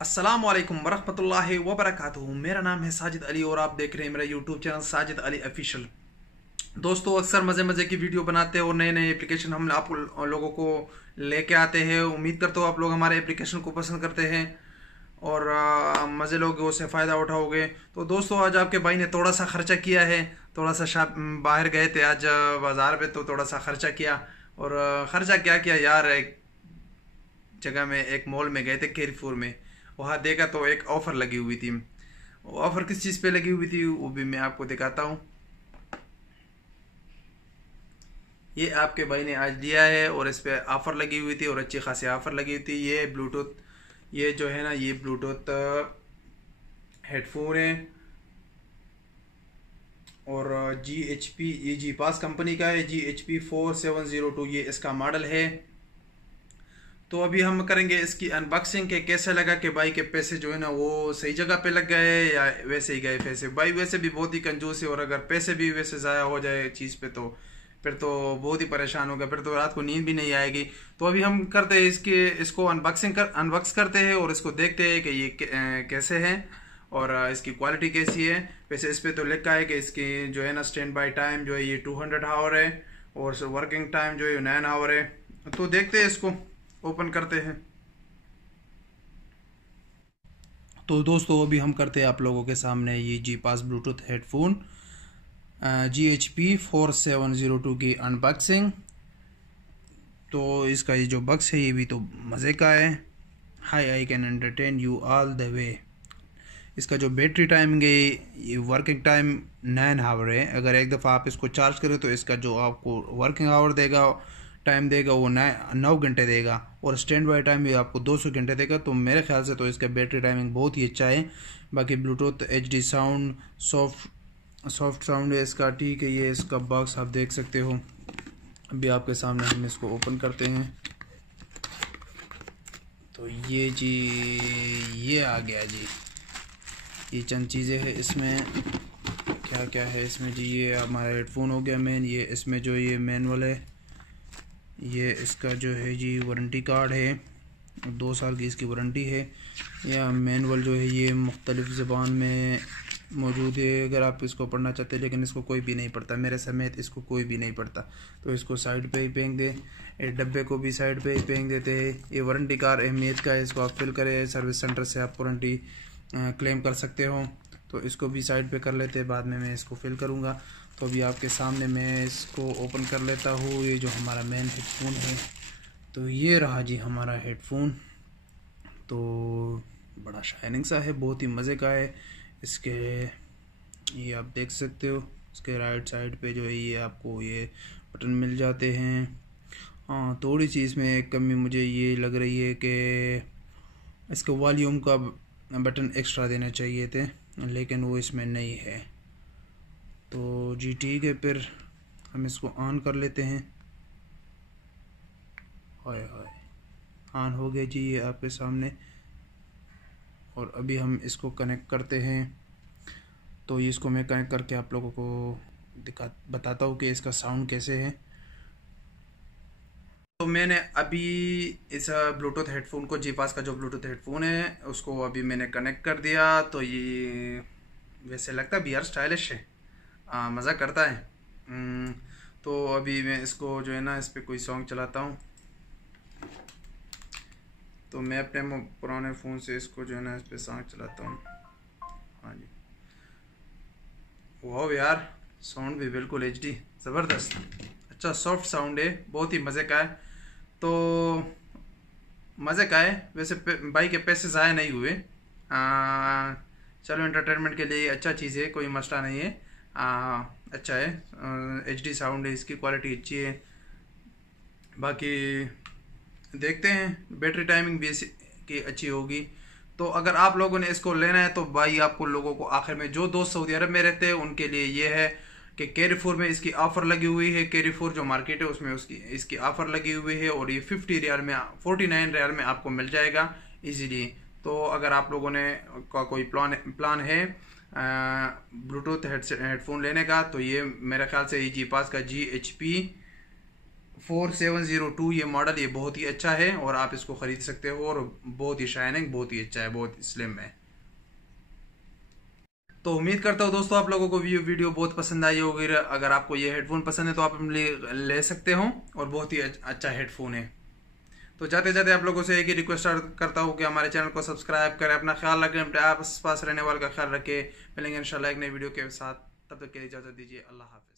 अस्सलाम वालेकुम वरहमतुल्लाहि वबरकातुहू। मेरा नाम है साजिद अली और आप देख रहे हैं मेरा YouTube channel Sajid Ali official. दोस्तों, अक्सर मज़े मज़े की वीडियो बनाते हैं और नए नए एप्लीकेशन हम आप लोगों को लेके आते हैं। उम्मीद करता हूँ आप लोग हमारे एप्लीकेशन को पसंद करते हैं और मज़े लोगे, उससे फ़ायदा उठाओगे। तो दोस्तों, आज आपके भाई ने थोड़ा सा ख़र्चा किया है। थोड़ा सा बाहर गए थे आज बाज़ार पे, तो थोड़ा सा ख़र्चा किया। और ख़र्चा क्या किया यार, एक जगह में एक मॉल में गए थे केरीफुर में। वहाँ देखा तो एक ऑफ़र लगी हुई थी। वो ऑफ़र किस चीज़ पे लगी हुई थी वो भी मैं आपको दिखाता हूँ। ये आपके भाई ने आज लिया है और इस पे ऑफ़र लगी हुई थी और अच्छी खासी ऑफ़र लगी हुई थी। ये ब्लूटूथ, ये जो है ना, ये ब्लूटूथ हेडफोन है और GHP, ये जी पास कंपनी का है। GHP 4702 ये इसका मॉडल है। तो अभी हम करेंगे इसकी अनबॉक्सिंग के कैसे लगा कि भाई के पैसे जो है ना वो सही जगह पे लग गए या वैसे ही गए पैसे। भाई वैसे भी बहुत ही कंजूस है और अगर पैसे भी वैसे ज़ाया हो जाए चीज़ पे तो फिर तो बहुत ही परेशान होगा, फिर तो रात को नींद भी नहीं आएगी। तो अभी हम करते हैं इसको अनबॉक्स करते हैं और इसको देखते हैं कि ये कैसे है और इसकी क्वालिटी कैसी है। वैसे इस पर तो लिखा है कि इसकी जो है ना स्टैंड बाई टाइम जो है ये 200 आवर है और वर्किंग टाइम जो है 9 आवर है। तो देखते हैं, इसको ओपन करते हैं। तो दोस्तों, अभी हम करते हैं आप लोगों के सामने ये जी पास ब्लूटूथ हेडफोन GHP 4702 की अनबॉक्सिंग। तो इसका ये जो बक्स है ये भी तो मज़े का है। High I can entertain you all the way. इसका जो बैटरी टाइमिंग है ये वर्किंग टाइम 9 आवर है। अगर एक दफ़ा आप इसको चार्ज करें तो इसका जो आपको वर्किंग आवर देगा, टाइम देगा, वो 9 घंटे देगा और स्टैंड बाई टाइम भी आपको 200 घंटे देगा। तो मेरे ख्याल से तो इसका बैटरी टाइमिंग बहुत ही अच्छा है। बाकी Bluetooth HD sound, soft sound है इसका, ठीक है। ये इसका बॉक्स आप देख सकते हो। अभी आपके सामने हम इसको ओपन करते हैं। तो ये जी, ये आ गया जी। ये चंद चीज़ें हैं इसमें। क्या क्या है इसमें जी? ये हमारा हेडफोन हो गया मेन। ये इसमें जो ये मैनुअल है, ये इसका जो है जी वारंटी कार्ड है, 2 साल की इसकी वारंटी है। यह मैनुअल जो है ये मुख्तलिफ़ ज़बान में मौजूद है अगर आप इसको पढ़ना चाहते हैं, लेकिन इसको कोई भी नहीं पढ़ता, मेरे समेत इसको कोई भी नहीं पढ़ता। तो इसको साइड पे ही फेंक दे। इस डब्बे को भी साइड पे ही फेंक देते हैं। ये वारंटी कार्ड अहमियत का है, इसको आप फिल करें, सर्विस सेंटर से आप वारंटी क्लेम कर सकते हो। तो इसको भी साइड पे कर लेते हैं, बाद में मैं इसको फिल करूँगा। तो अभी आपके सामने मैं इसको ओपन कर लेता हूँ। ये जो हमारा मेन हेडफोन है, तो ये रहा जी हमारा हेडफोन। तो बड़ा शाइनिंग सा है, बहुत ही मज़े का है। इसके ये आप देख सकते हो, इसके राइट साइड पे जो है ये आपको ये बटन मिल जाते हैं। हाँ, थोड़ी सी इसमें एक कमी मुझे ये लग रही है कि इसके वॉल्यूम का बटन एक्स्ट्रा देने चाहिए थे, लेकिन वो इसमें नहीं है। तो जी ठीक है, फिर हम इसको ऑन कर लेते हैं। हाय हाय, ऑन हो गया जी ये आपके सामने। और अभी हम इसको कनेक्ट करते हैं। तो इसको मैं कनेक्ट करके आप लोगों को बताता हूँ कि इसका साउंड कैसे है। तो मैंने अभी इस ब्लूटूथ हेडफोन को, जी पास का जो ब्लूटूथ हेडफोन है उसको अभी मैंने कनेक्ट कर दिया। तो ये वैसे लगता भी यार स्टाइलिश है, मज़ा करता है। तो अभी मैं इसको जो है ना इस पर कोई सॉन्ग चलाता हूँ। तो मैं अपने पुराने फ़ोन से इसको जो है ना इस पर सॉन्ग चलाता हूँ। हाँ जी, वाह यार, साउंड भी बिल्कुल HD, ज़बरदस्त, अच्छा सॉफ्ट साउंड है, बहुत ही मज़े का है। तो मज़े का है वैसे, भाई के पैसे ज़ाया नहीं हुए। चलो, एंटरटेनमेंट के लिए अच्छा चीज़ है, कोई मसला नहीं है। अच्छा है, HD साउंड है, इसकी क्वालिटी अच्छी है। बाकी देखते हैं, बैटरी टाइमिंग भी इसकी अच्छी होगी। तो अगर आप लोगों ने इसको लेना है तो भाई आपको लोगों को आखिर में, जो दोस्त सऊदी अरब में रहते हैं उनके लिए ये है कि केरीफुर में इसकी ऑफ़र लगी हुई है। केरीफुर जो मार्केट है उसमें इसकी ऑफ़र लगी हुई है और ये 50 रियाल में, 49 रियाल में आपको मिल जाएगा इजीली। तो अगर आप लोगों ने का कोई प्लान है ब्लूटूथ हेडफोन लेने का, तो ये मेरे ख्याल से जी पास का GHP 4702 ये मॉडल, ये बहुत ही अच्छा है और आप इसको ख़रीद सकते हो और बहुत ही शाइनिंग, बहुत ही अच्छा है, बहुत स्लिम है। तो उम्मीद करता हूँ दोस्तों आप लोगों को वीडियो बहुत पसंद आई होगी। अगर आपको ये हेडफोन पसंद है तो आप ले सकते हो और बहुत ही अच्छा हेडफोन है। तो जाते जाते आप लोगों से एक ही रिक्वेस्ट करता हूँ कि हमारे चैनल को सब्सक्राइब करें, अपना ख्याल रखें, अपने आस पास रहने वालों का ख्याल रखें। मिलेंगे इंशाल्लाह एक नई वीडियो के साथ, तब तक के लिए इजाज़त दीजिए। अल्लाह हाफ़िज़।